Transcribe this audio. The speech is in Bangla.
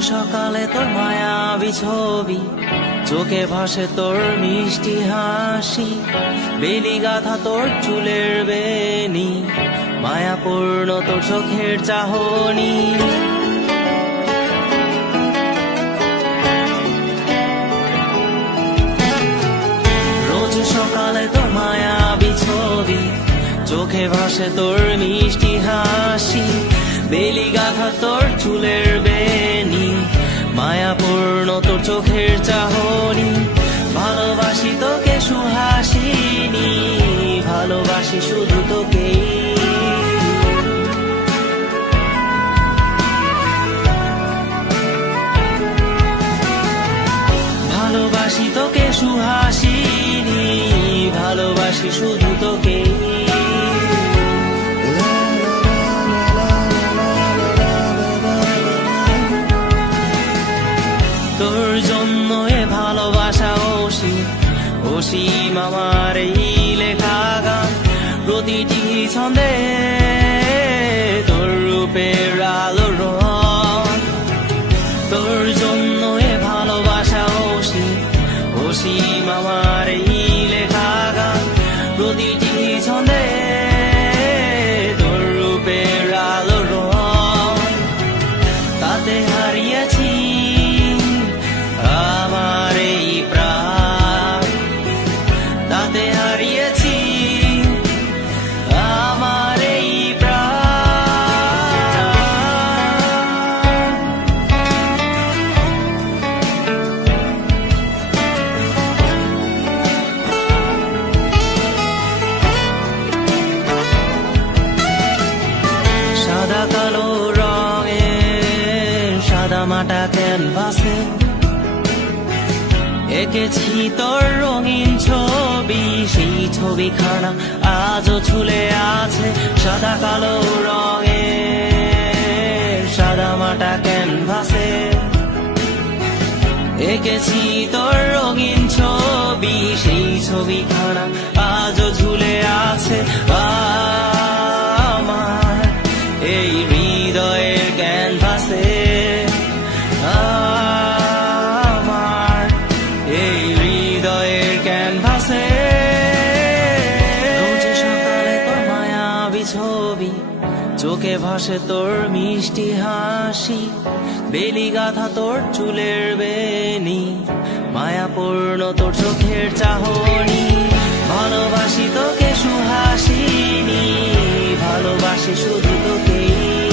সকালে তোর মায়াবী ছবি, চোখে ভাসে তোর মিষ্টি হাসি, বেলি গাথা তোর চুলের বেনি, মায়াপূর্ণ তোর চোখের চাহনি। রোজ সকালে তোর মায়াবী ছবি, চোখে ভাসে তোর মিষ্টি হাসি, বেলি গাথা তোর চুলের বেনি, মায়াপূর্ণ তোর চোখের চাহনি। ভালোবাসি তোকে সুহাসিনী, ভালোবাসি শুধু তোকেই। ভালোবাসি তোকে সুহাসিনী, ভালোবাসি শুধু তোকেই। তোর জন্য এ ভালোবাসা অসীম, অসীম আমার এই লেখা গান, প্রতিটি ছন্দে তোর রূপের আলো রং। তোর জন্য এ ভালোবাসা অসীম, অসীম আমার এই লেখা গান, প্রতিটি ছন্দে তোর রূপের আলো রং। তাতে হারিয়েছি আমার এই প্রাণ, তাতে হারিয়েছি আমার এই প্রাণ। সাদা কালো রঙের সাদা মাটা ক্যানভাসে এঁকেছি তোর রঙিন ছবি, সেই ছবিখানা আজও ঝুলে আছে। সাদা কালো রঙের সাদা মাটা ক্যানভাসে এঁকেছি তোর রঙিন ছবি, সেই ছবিখানা আজও ঝুলে আছে আমার এই হৃদয়ের ক্যানভাসে। এই হৃদয়ের ক্যানভাসে রোজ সকালে তোর মায়াবী ছবি, চোখে ভাসে তোর মিষ্টি হাসি, বেলি গাথা তোর চুলের বেনি, মায়াপূর্ণ তোর চোখের চাহনি। ভালোবাসি তোকে সুহাসিনী, ভালোবাসি শুধু তোকেই।